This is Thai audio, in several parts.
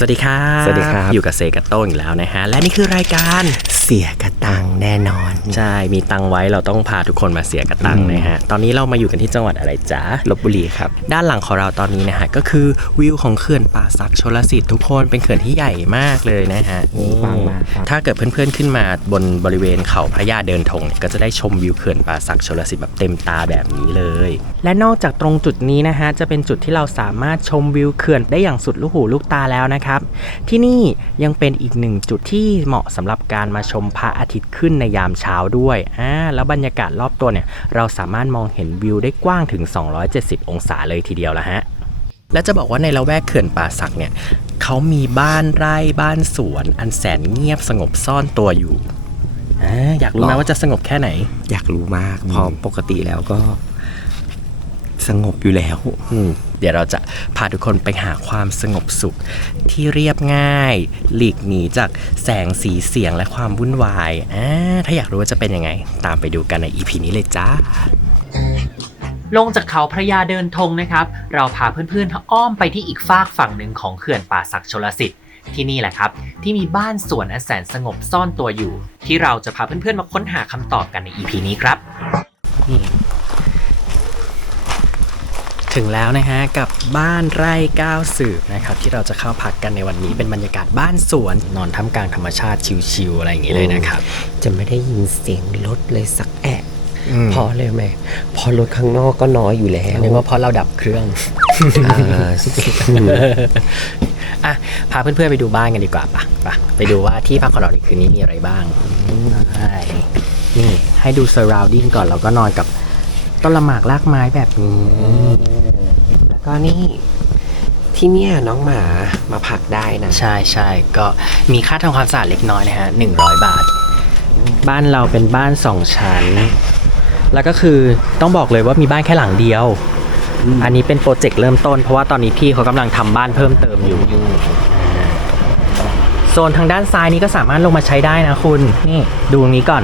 สวัสดีครับสวัสดีครับ อยู่กับเซกับโต้งอีกแล้วนะฮะ และนี่คือรายการเสียกระตังแน่นอน ใช่ มีตังไว้เราต้องพาทุกคนมาเสียกระตังนะฮะ ตอนนี้เรามาอยู่กันที่จังหวัดอะไรจ๊ะลบบุรีครับ ด้านหลังของเราตอนนี้นะฮะ ก็คือวิวของเขื่อนป่าสักชลสิทธิ์ทุกคนเป็นเขื่อนที่ใหญ่มากเลยนะฮะนี่ฟังมากครับถ้าเกิดเพื่อนๆขึ้นมาบนบริเวณเขาพระยาเดินธงเนี่ยก็จะได้ชมวิวเขื่อนป่าสักชลสิทธิ์แบบเต็มตาแบบนี้เลย และนอกจากตรงจุดนี้นะฮะจะเป็นจุดที่เราสามารถชมวิวเขื่อนได้อย่างสุดลูกหูลูกตาแล้วนะครับที่นี่ยังเป็นอีกหนึ่งจุดที่เหมาะสำหรับการมาชมพระอาทิตย์ขึ้นในยามเช้าด้วยอ่าแล้วบรรยากาศรอบตัวเนี่ย เราสามารถมองเห็นวิวได้กว้างถึง 270 องศาเลยทีเดียวละฮะและจะบอกว่าในละแวกเขื่อนป่าสักเนี่ยเขามีบ้านไร่บ้านสวน อันแสนเงียบสงบซ่อนตัวอยู่อาอยากรู้ไหมหรอว่าจะสงบแค่ไหน อยากรู้มากเพอปกติแล้วก็ สงบอยู่แล้ว อืม เดี๋ยวเราจะพาทุกคนไปหาความสงบสุข ที่เรียบง่าย หลีกหนีจากแสงสีเสียงและความวุ่นวายอ่าถ้าอยากรู้ว่าจะเป็นยังไง ตามไปดูกันใน EP นี้เลยจ้าลงจากเขาพระยาเดินธงนะครับ เราพาเพื่อนๆอ้อมไปที่อีกฝากฝั่งหนึ่งของเขื่อนป่าศักดิ์ชลสิทธิ์ที่นี่แหละครับ ที่มีบ้านสวนอันแสนสงบซ่อนตัวอยู่ ที่เราจะพาเพื่อนๆมาค้นหาคำตอบกันใน EP นี้ครับ นี่ ถึงแล้วนะฮะกับบ้านไร่ก้าวสืบนะครับที่เราจะเข้าพักกันในวันนี้เป็นบรรยากาศบ้านสวนนอนท่ามกลางธรรมชาติชิวๆอะไรอย่างนี้เลยนะครับ จะไม่ได้ยินเสียงรถเลยสักแอะอืมเพอเลยไหมเพอรถข้างนอกก็น้อยอยู่แล้วนึกว่าเพราะเราดับเครื่องอ่าอะพาเพื่อนๆไปดูบ้านกันดีกว่าปะปะไปดูว่าที่พักของเราในคืนนี้มีอะไรบ้างใช่นี่ให้ดู surrounding ก่อนแล้วก็นอนกับ ต้นละหมากรากไม้แบบนี้ แล้วก็นี่ที่เนี่ยน้องหมามาพักได้นะ ใช่ใช่ก็มีค่าทำความสะอาดเล็กน้อยนะฮะหนึ่งร้อยบาท บ้านเราเป็นบ้านสองชั้น แล้วก็คือต้องบอกเลยว่ามีบ้านแค่หลังเดียว อันนี้เป็นโปรเจกต์เริ่มต้นเพราะว่าตอนนี้พี่เขากำลังทำบ้านเพิ่มเติมอยู่อยู่อ่าโซนทางด้านซ้ายนี้ก็สามารถลงมาใช้ได้นะคุณ นี่ดูตรงนี้ก่อน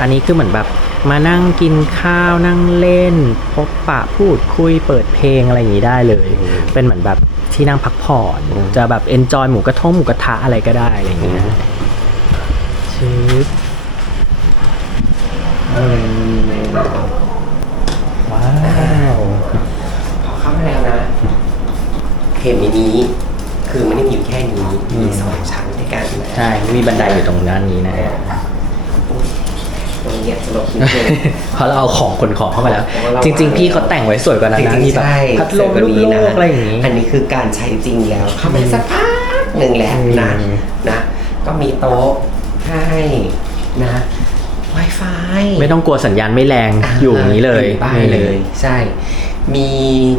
อันนี้คือเหมือนแบบ มานั่งกินข้าวนั่งเล่น พบปะพูดคุยเปิดเพลงอะไรอย่างนี้ได้เลย เป็นเหมือนแบบที่นั่งพักผ่อน จะแบบเอนจอยหมูกระทงหมูกระทะอะไรก็ได้อะไรอย่างเงี้ยชืบว้าวพอเข้ามาแล้วนะเห็นในนี้คือไม่ได้มีอยู่แค่นี้มีสองชั้นด้วยกันนะใช่มีบันไดอยู่ตรงด้านนี้นะ ตรงเนี้ยสำหรับคุณเพื่อนเพราะเราเอาของขนของเข้ามาแล้วเพราะว่าเรา จริง ๆ พี่เขาแต่งไว้สวยกว่านั้นจนะริงมีๆแบบใช่พัดลมเสร็จลูกแบบโลนี้กนะอะไรอย่างนี้ อันนี้คือการใช้จริงแล้วเข้าไปสักพักหนึ่งแหละนะอืม นะ ก็มีโต๊ะให้นะ Wi-Fi ไม่ต้องกลัวสัญญาณไม่แรงอยู่อย่างนี้เลยป้ายเลย ใช่ มี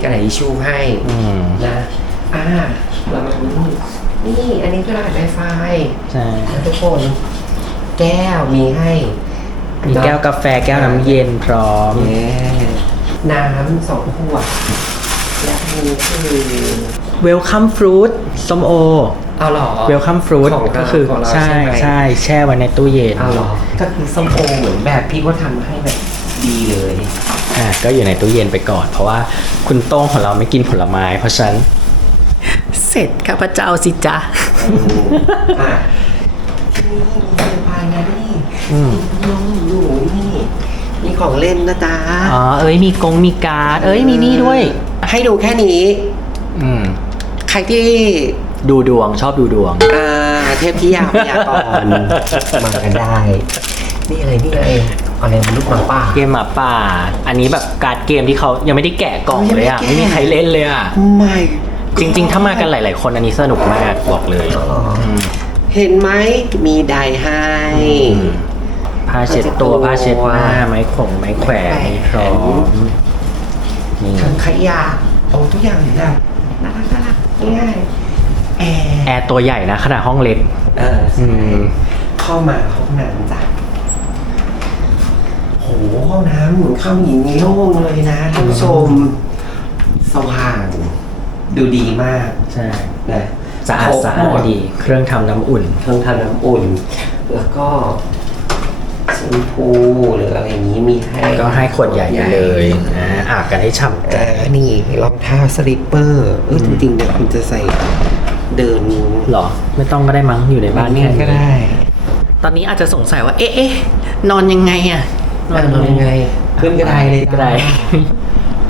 กระดาษทิชชู่ให้ อืมนะอ่าเรามาดูนี่นี่ อันนี้คือรหัส Wi-Fi ใช่นะทุกคน แก้วมีให้ มีแก้วกาแฟแก้วน้ำเย็นพร้อมแย่น้ำสองขวดและอันนี้คือ Welcome Fruit ส้มโอ เอาหรอ Welcome Fruit ของเราก็คือของเราใช่ใช่ไหม ใช่แช่ไว้ในตู้เย็นเอาหรอก็คือส้มโอเหมือนแบบพี่ก็ทำให้แบบดีเลย อ่าก็อยู่ในตู้เย็นไปก่อน เพราะว่าคุณโต้งของเราไม่กินผลไม้ เพราะฉะนั้นเสร็จข้าพเจ้าสิจ๊ะ อะ นี่มีภายในนี่อืมน้องหนูนี่มีของเล่นนะจ๊ะอ๋อเอ้ยมีกงมีการ์ดเอ้ยมีนี่ด้วย ให้ดูแค่นี้ อืม ใครที่ดูดวงชอบดูดวง อ่าเทพที่ยาพยากรณ์มากันได้ นี่อะไรนี่อะไรอะไรมันลูกหมาป่า เกมหมาป่า อันนี้แบบการ์ดเกมที่เขายังไม่ได้แกะกล่องเลยอะยังไม่ไม่ได้แกะมีใครเล่นเลยอะ ไม่ จริง ๆ ถ้ามากันหลาย ๆ คนอันนี้สนุกมากบอกเลย อ๋ออม เห็นไหมมีไดร์ให้ ผ้าเช็ดตัวผ้าเช็ดหน้าไม้ขงไม้แขวนให้พร้อมนี่ถังขยะโอ้ทุกอย่างแบบน่ารักน่ารักง่ายๆแอร์แอร์ตัวใหญ่นะขนาดห้องเล็กเอออืใช่มเข้ามาห้องน้ำจ้ะโหห้องน้ำเหมือนเข้าหญิงในโล่งเลยนะท่านผู้ชมสว่าง ดูดีมาก ใช่นะ สะอาดครบสะหอาดมดีเครื่องทำน้ำอุ่น เครื่องทำน้ำอุ่น แล้วก็แชมพูหรืออะไรอย่างนี้มีให้ก็ให้ขวดใหญ่ไปเลยนะอาบกันให้ฉ่ำเออนี่รองเท้าสลิปเปอร์ เออจริงๆเนี่ยคุณจะใส่เดินหรอ ไม่ต้องก็ได้มั้งอยู่ในบ้านนี่แค่ก็นี้ได้ตอนนี้อาจจะสงสัยว่า เอ๊ะเอ๊ะนอนยังไงอะนอนยังไง ขึ้นกระไดเลยกระได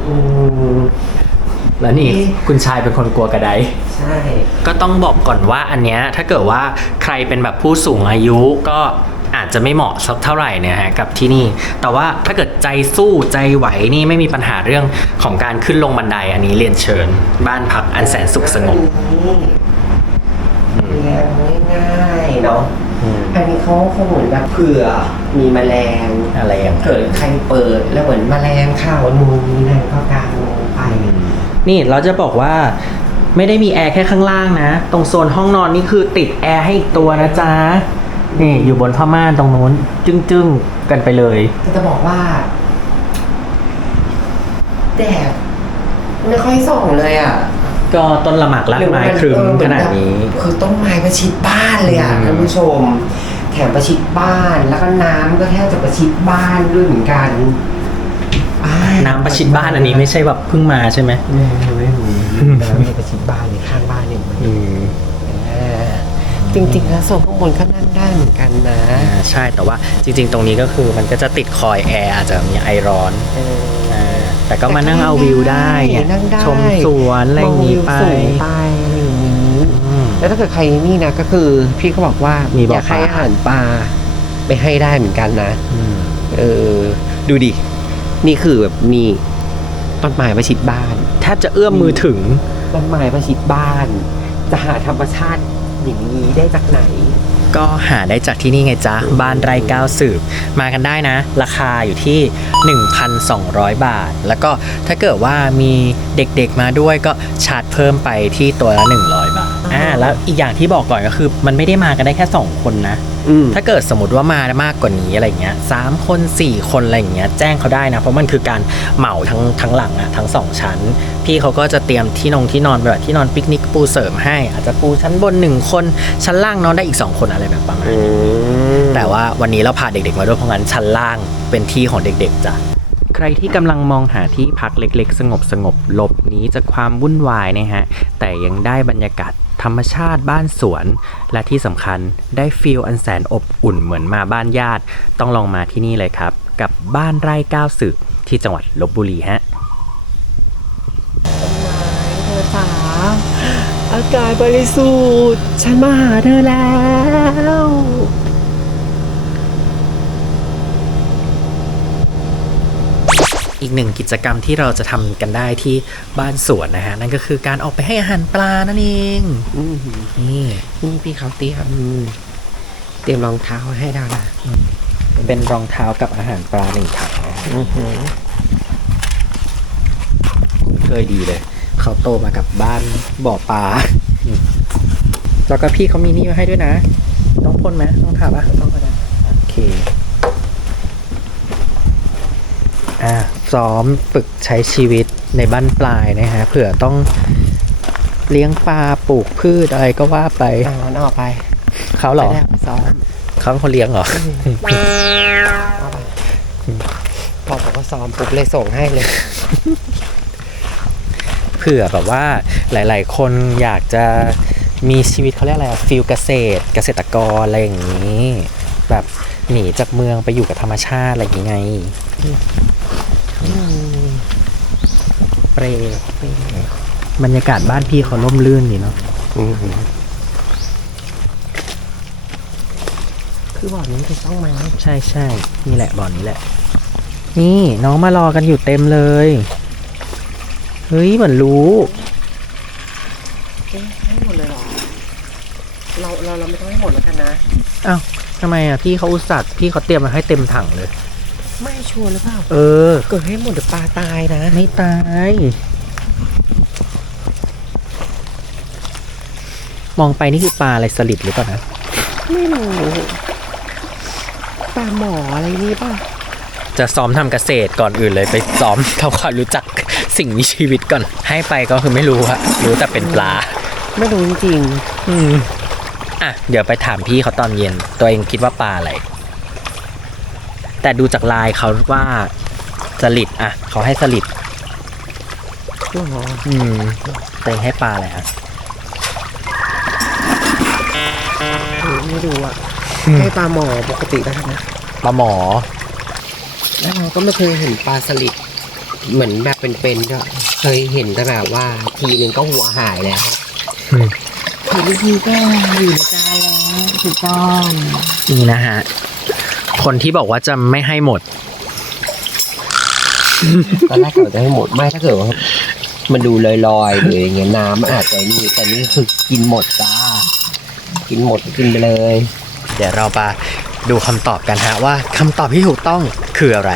อืม แล้วนี่เอ๊ะคุณชายเป็นคนกลัวกระไดใช่ก็ต้องบอกก่อนว่าอันเนี้ยถ้าเกิดว่าใครเป็นแบบผู้สูงอายุก็อาจจะไม่เหมาะสักเท่าไหร่เนี่ยฮะกับที่นี่ แต่ว่าถ้าเกิดใจสู้ใจไหวนี่ไม่มีปัญหาเรื่องของการขึ้นลงบันไดอันนี้เรียนเชิญ บ้านพักอันแสนสุขสงบเลี้ยงง่ายๆเนาะอันนี้เขาคงเหมือนแบบเผื่อมีแมลงอะไรอย่างเกิดใครเปิดแล้วเหมือนแมลงเข้านูนนี่นั่นก็กางลงไป นี่เราจะบอกว่าไม่ได้มีแอร์แค่ข้างล่างนะ ตรงโซนห้องนอนนี่คือติดแอร์ให้อีกตัวนะจ๊ะ นี่อยู่บนผ้าม่านตรงนู้น จึ้งๆกันไปเลย แต่จะบอกว่าแดดไม่ค่อยส่องเลยอะ ก็ต้นละหมากลากไม้ครึมขนาดนี้ คือต้นไม้ประชิดบ้านเลยอะอืมท่านผู้ชม แถมประชิดบ้านแล้วก็น้ำก็แทบจะประชิดบ้านด้วยเหมือนกันอ่า น้ำประชิดบ้านอันนี้ไม่ใช่แบบเพิ่งมาใช่ไหมไม่ไม่ไม่น้ำไม่ประชิดบ้านเลยข้างบ้านเนี่มันอืมจริงๆแล้วโซนข้างบนก็นั่งได้เหมือนกันนะ อ่าใช่แต่ว่าจริง ๆ ตรงนี้ก็คือมันก็จะติดคอยแอร์อาจจะมีไอร้อนอออ่าแต่ก็มานั่งเอาวิวได้ไงนั่งได้ชมสวนอะไรอย่างนี้ไปมวิวสูงไปอะไรอย่างนี้ อืม แล้วถ้าเกิดใครนี่นะก็คือพี่ก็บอกว่ามีบ่ออยากให้ลา อาหารปลาไปให้ได้เหมือนกันนะ อืม เออ ดูดิ นี่คือแบบนี่ต้นไม้ประชิดบ้านแทบจะเอื้อมมือถึงต้นไม้ประชิดบ้าน จะหาธรรมชาติอย่างนี้ได้จากไหน ก็หาได้จากที่นี่ไงจ๊ะ บ้านไร่ก้าวสืบ มากันได้นะ ราคาอยู่ที่ 1,200 บาท แล้วก็ถ้าเกิดว่ามีเด็กๆมาด้วยก็ชาร์จเพิ่มไปที่ตัวละ100บาท อ่าแล้วอีกอย่างที่บอกก่อนก็คือ มันไม่ได้มากันได้แค่ 2 คนนะ อืมถ้าเกิดสมมติว่ามามากกว่านี้อะไรเงี้ยสามคนสี่คนอะไรอย่างเงี้ยแจ้งเขาได้นะ เพราะมันคือการเหมาทั้งทั้งหลังอะทั้งสองชั้น พี่เขาก็จะเตรียมที่นงที่นอนแบบที่นอนปิกนิกปูเสริมให้ อาจจะปูชั้นบนหนึ่งคนชั้นล่างนอนได้อีกสองคนอะไรแบบประมาณอืนี้ม แต่ว่าวันนี้เราพาเด็กๆมาด้วยเพราะงั้นชั้นล่างเป็นที่ของเด็กๆจ้ะ ใครที่กำลังมองหาที่พักเล็กๆ สงบสงบๆหลบหนีจากความวุ่นวายนะฮะ แต่ยังได้บรรยากาศ ธรรมชาติบ้านสวน และที่สำคัญได้ฟีลอันแสนอบอุ่นเหมือนมาบ้านญาติ ต้องลองมาที่นี่เลยครับ กับบ้านไร่ก้าวสึกที่จังหวัดลบบุรีฮะเธอจ๋าอากาศบริสุทธิ์ฉันมาหาเธอแล้ว อีกหนึ่งกิจกรรมที่เราจะทำกันได้ที่บ้านสวนนะฮะ นั่นก็คือการออกไปให้อาหารปลานั่นเองอืมนี่นี่พี่เขาเตรียมเตรียมรองเท้าให้เราละเป็นรองเท้ากับอาหารปลาหนึ่งถังนะฮะอือหือเคยดีเลย เขาโตมากับบ้านบ่อปลาแล้วก็พี่เขามีนี่มาให้ด้วยนะ ต้องพ่นไหมต้องทาปะต้องก็ได้โอเค อ่า ซ้อมฝึกใช้ชีวิตในบ้านปลายนะฮะเผื่อต้องเลี้ยงปลาปลูกพืชอะไรก็ว่าไปเอามันออกไปเขาเหรอไปแล้วซ้อมเขาเป็นคนเลี้ยงเหรอเอาไปพอบอกว่าซ้อมปุ๊บเลยส่งให้เลย เผื่อแบบว่าหลาย ๆ คนอยากจะมีชีวิตเขาเรียกอะไรฟิลเกษตร เกษตรกรอะไรอย่างนี้ แบบหนีจากเมืองไปอยู่กับธรรมชาติอะไรอย่างนี้ไง เปรย์บรรยากาศบ้านพี่เขาร่มรื่นดีเนาะอือหือคือบอกนี้ถูกต้องไหมใช่ใช่นี่แหละบ่อนนี้แหละ นี่น้องมารอกันอยู่เต็มเลย เฮ้ยเหมือนรู้เอ๊ะให้หมดเลยเหรอ เราเราเราไม่ต้องให้หมดแล้วกันนะอ้าวทำไมอะพี่เขาอุตส่าห์พี่เขาเตรียมมาให้เต็มถังเลย ไม่ชัวร์หรือเปล่า เออ เกิดให้หมดเดี๋ยวปลาตายนะ ไม่ตาย มองไปนี่คือปลาอะไรสลิดหรือเปล่านะ ไม่รู้ปลาหมออะไรนี่ป่ะ จะซ้อมทำเกษตรก่อนอื่นเลยไปซ้อมทำความรู้จักสิ่งมีชีวิตก่อน ให้ไปก็คือไม่รู้อะรู้แต่เป็นปลา ไม่รู้จริง อืม อะ เดี๋ยวไปถามพี่เขาตอนเย็น ตัวเองคิดว่าปลาอะไร แต่ดูจากลายเขาว่าสลิดอะ เขาให้สลิดๆหรออืมตัวเองให้ปลาอะไรอะไม่รู้อะให้ปลาหมอปกติได้นะปลาหมอแล้วเราก็ไม่เคยเห็นปลาสลิดเหมือนแบบเป็นๆด้วยเคยเห็นแต่แบบว่า ทีนึงก็หัวหายแล้วอืมทีนี้ทีก็อยู่ในจานแล้วถูกต้องนี่นะฮะ คนที่บอกว่าจะไม่ให้หมด ตอนแรกเกิดจะให้หมดไม่ถ้าเกิดว่ามันดูลอยๆหรืออย่างเงี้ยน้ำมันอาจจะนี่แต่นี่คือกินหมดจ้า กินหมดก็กินไปเลย เดี๋ยวเรามาดูคำตอบกันฮะว่าคำตอบที่ถูกต้องคืออะไร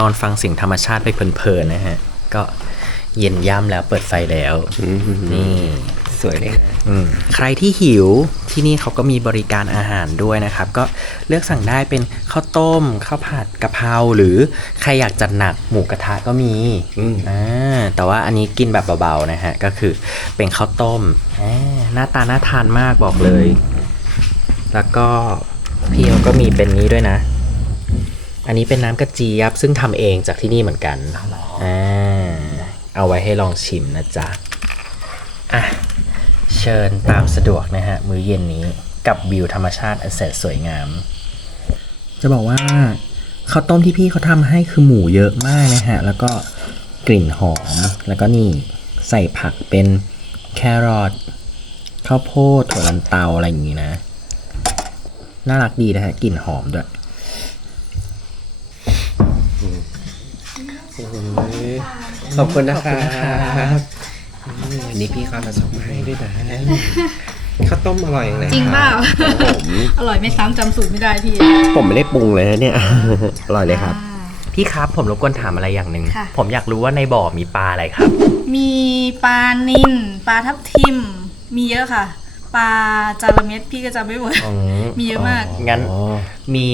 นั่งนั่งนอนนอนฟังเสียงธรรมชาติไปเพลินๆนะฮะ ก็เย็นย่ำแล้วเปิดไฟแล้ว นี่สวยเลยนะอืมใครที่หิวที่นี่เขาก็มีบริการอาหารด้วยนะครับ ก็เลือกสั่งได้เป็นข้าวต้มข้าวผัดกะเพราหรือใครอยากจัดหนักหมูกระทะก็มีอืมอ่าแต่ว่าอันนี้กินแบบเบาๆนะฮะ ก็คือเป็นข้าวต้มอ่าหน้าตาน่าทานมากบอกเลย แล้วก็พี่เขาก็มีเป็นนี้ด้วยนะ อันนี้เป็นน้ำกระเจี๊ยบซึ่งทำเองจากที่นี่เหมือนกันอ่าเอาไว้ให้ลองชิมนะจ๊ะ อะ เชิญตามสะดวกนะฮะ มื้อเย็นนี้กับวิวธรรมชาติอันแสนสวยงาม จะบอกว่าข้าวต้มที่พี่เขาทำให้คือหมูเยอะมากนะฮะ แล้วก็กลิ่นหอม แล้วก็นี่ใส่ผักเป็นแครอทข้าวโพดถั่วลันเตาอะไรอย่างงี้นะ น่ารักดีนะฮะกลิ่นหอมด้วย ขอบคุณนะครับอันนี้พี่เขาจะส่งมาให้ด้วยนะข้าวต้มอร่อยเลยจริงเปล่าครับผมอร่อยไม่ซ้ำจำสูตรไม่ได้พี่ ผมไม่ได้ปรุงเลยนะเนี่ย อร่อยเลยครับ พี่ครับผมรบกวนถามอะไรอย่างหนึ่งค่ะ ผมอยากรู้ว่าในบ่อมีปลาอะไรครับ มีปลานิลปลาทับทิม มีเยอะค่ะ ปลาจาระเม็ดพี่ก็จำไม่หมด มีเยอะมาก งั้นมี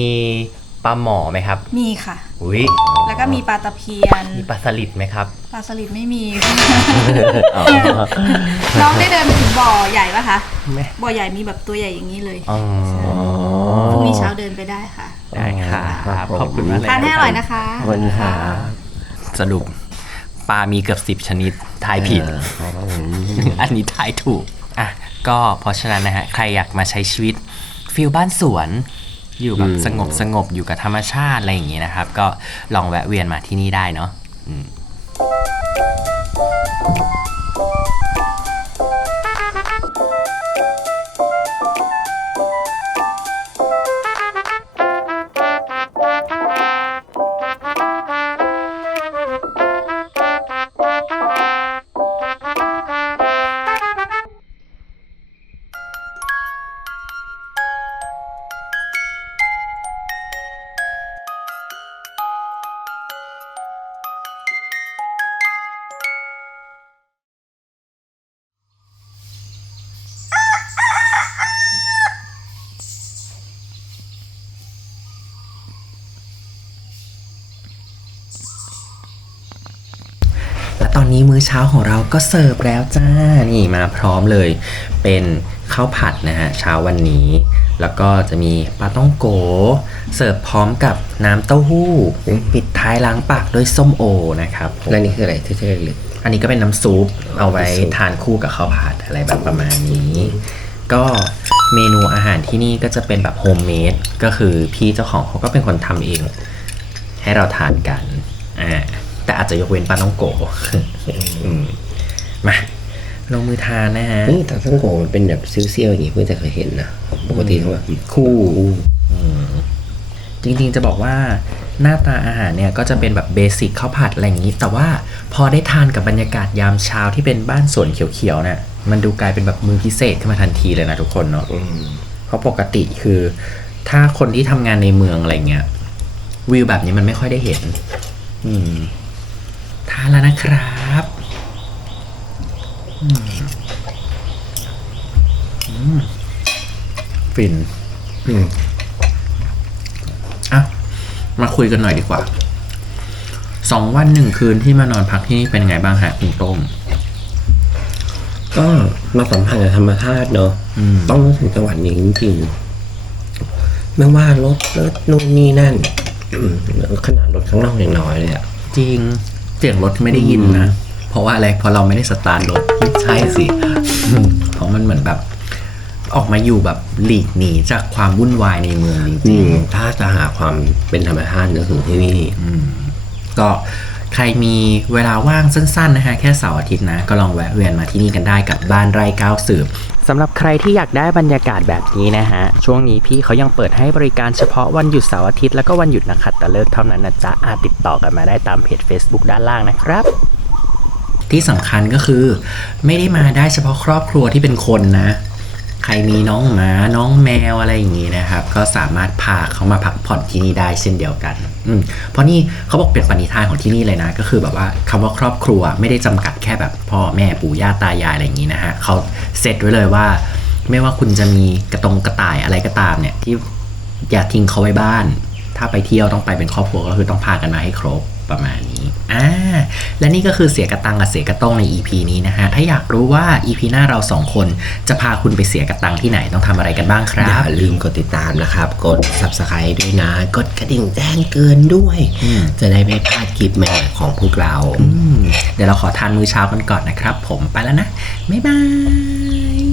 ปลาหมอไหมครับ มีค่ะ อุ้ยแล้วก็มีปลาตะเพียน มีปลาสลิดไหมครับ ปลาสลิดไม่มี น้องได้เดินไปถึงบ่อใหญ่ปะคะ ไม่บ่อใหญ่มีแบบตัวใหญ่อย่างนี้เลยอ๋อพรุ่งนี้เช้าเดินไปได้ค่ะ ได้ครับขอบคุณมากเลยทานให้อร่อยนะคะขอบคุณครับสรุปปลามีเกือบสิบชนิดทายผิด อันนี้ทายถูก อะ ก็เพราะฉะนั้นนะฮะ ใครอยากมาใช้ชีวิตฟิลบ้านสวน อยู่แบบอืมสงบสงบอยู่กับธรรมชาติอะไรอย่างงี้นะครับ ก็ลองแวะเวียนมาที่นี่ได้เนาะ อืม นนี้มื้อเช้าของเราก็เสิร์ฟแล้วจ้า นี่มาพร้อมเลย เป็นข้าวผัดนะฮะเช้าวันนี้ แล้วก็จะมีปลาต้องโก เสิร์ฟพร้อมกับน้ำเต้าหู้ ปิดท้ายล้างปากด้วยส้มโอนะครับผมแล้วนี่คืออะไรที่เท่ๆเลยอันนี้ก็เป็นน้ำซุปเอาไว้น้ำซุปทานคู่กับข้าวผัดอะไรแบบประมาณนี้ ก็เมนูอาหารที่นี่ก็จะเป็นแบบโฮมเมดก็คือพี่เจ้าของเขาก็เป็นคนทำเอง ให้เราทานกันอ่าแต่อาจจะยกเว้นปลาต้องโก อืมมาลงมือทานนะฮะนี่แต่ทั้งโกมันเป็นแบบซิ้วๆอย่างงี้เพิ่งจะเคยเห็นนะปกติเขาแบบคู่จริงๆจะบอกว่าหน้าตาอาหารเนี่ยก็จะเป็นแบบเบสิกข้าวผัดอะไรอย่างนี้ แต่ว่าพอได้ทานกับบรรยากาศยามเช้าที่เป็นบ้านสวนเขียวๆเนี่ยมันดูกลายเป็นแบบมือพิเศษขึ้นมาทันทีเลยนะทุกคนเนาะอืมเพราะปกติคือ ถ้าคนที่ทำงานในเมืองอะไรเงี้ยวิวแบบนี้มันไม่ค่อยได้เห็น อืม ทานแล้วนะครับอืมอืมฟินอืมอะ มาคุยกันหน่อยดีกว่า สองวันหนึ่งคืนที่มานอนพักที่นี่เป็นไงบ้างฮะคุณต้ม ก็มาสัมผัสกับธรรมชาติเนอะอืมต้องนึกถึงจังหวัดนี้จริงๆไม่ว่ารถรถนู่นนี่นั่นอืมขนาดรถข้างนอกยังน้อยเลยอะจริง เสียงรถไม่ได้ยินนะ เพราะว่าอะไรเพราะเราไม่ได้สตาร์ทรถไม่ใช่สิเพราะมันเหมือนแบบ ออกมาอยู่แบบหลีกหนีจากความวุ่นวายในเมืองจอืริงมถ้าจะหาความเป็นธรรมชาตินึกถึงที่นี่ๆก็ใครมีเวลาว่างสั้น ๆ นะฮะแค่เสาร์อาทิตย์นะ ก็ลองแวะเวียนมาที่นี่กันได้กับบ้านไร่ก้าวสืบ สำหรับใครที่อยากได้บรรยากาศแบบนี้นะฮะ ช่วงนี้พี่เขายังเปิดให้บริการเฉพาะวันหยุดเสาร์อาทิตย์แล้วก็วันหยุดนักขัตฤกษ์เท่านั้นนะจ๊ะอาจติดต่อกันมาได้ตามเพจ Facebook ด้านล่างนะครับที่สำคัญก็คือ ไม่ได้มาได้เฉพาะครอบครัวที่เป็นคนนะ ใครมีน้องหมา น้องแมวอะไรอย่างนี้นะครับ ก็สามารถพาเขามาพักผ่อนที่นี่ได้เช่นเดียวกัน เพราะนี่เขาบอกเป็นปณิธานของที่นี่เลยนะ ก็คือแบบว่าคำว่าครอบครัวไม่ได้จำกัดแค่แบบพ่อแม่ปู่ย่าตายายอะไรอย่างนี้นะฮะเขาเซตไว้เลยว่า ไม่ว่าคุณจะมีกระตงกระต่ายอะไรก็ตามเนี่ยที่อย่าทิ้งเขาไว้บ้าน ถ้าไปเที่ยวต้องไปเป็นครอบครัวก็คือต้องพากันมาให้ครบ ประมาณนี้อ่าและนี่ก็คือเสียกระตังกับเสียกระต้งใน EP นี้นะฮะถ้าอยากรู้ว่า EP หน้าเราสองคนจะพาคุณไปเสียกระตังที่ไหนต้องทำอะไรกันบ้างคอรัย่าบลืมกดติดตามนะครับ กด subscribe ด้วยนะ กดกระดิ่งแจ้งเตือนด้วยอืมจะได้ไม่พลาดคลิปใหม่ของพวกเราอืมเดี๋ยวเราขอทานมื้อเช้ากันก่อนนะครับ ผมไปแล้วนะบ๊ายบาย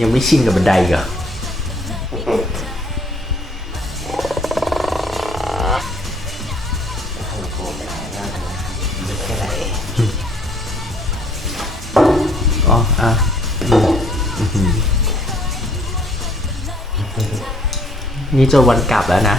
ยังไม่ชินกับบันไดอีกเหรออ๋ออะอืมอื้อหือนี่จนวันกลับแล้วนะ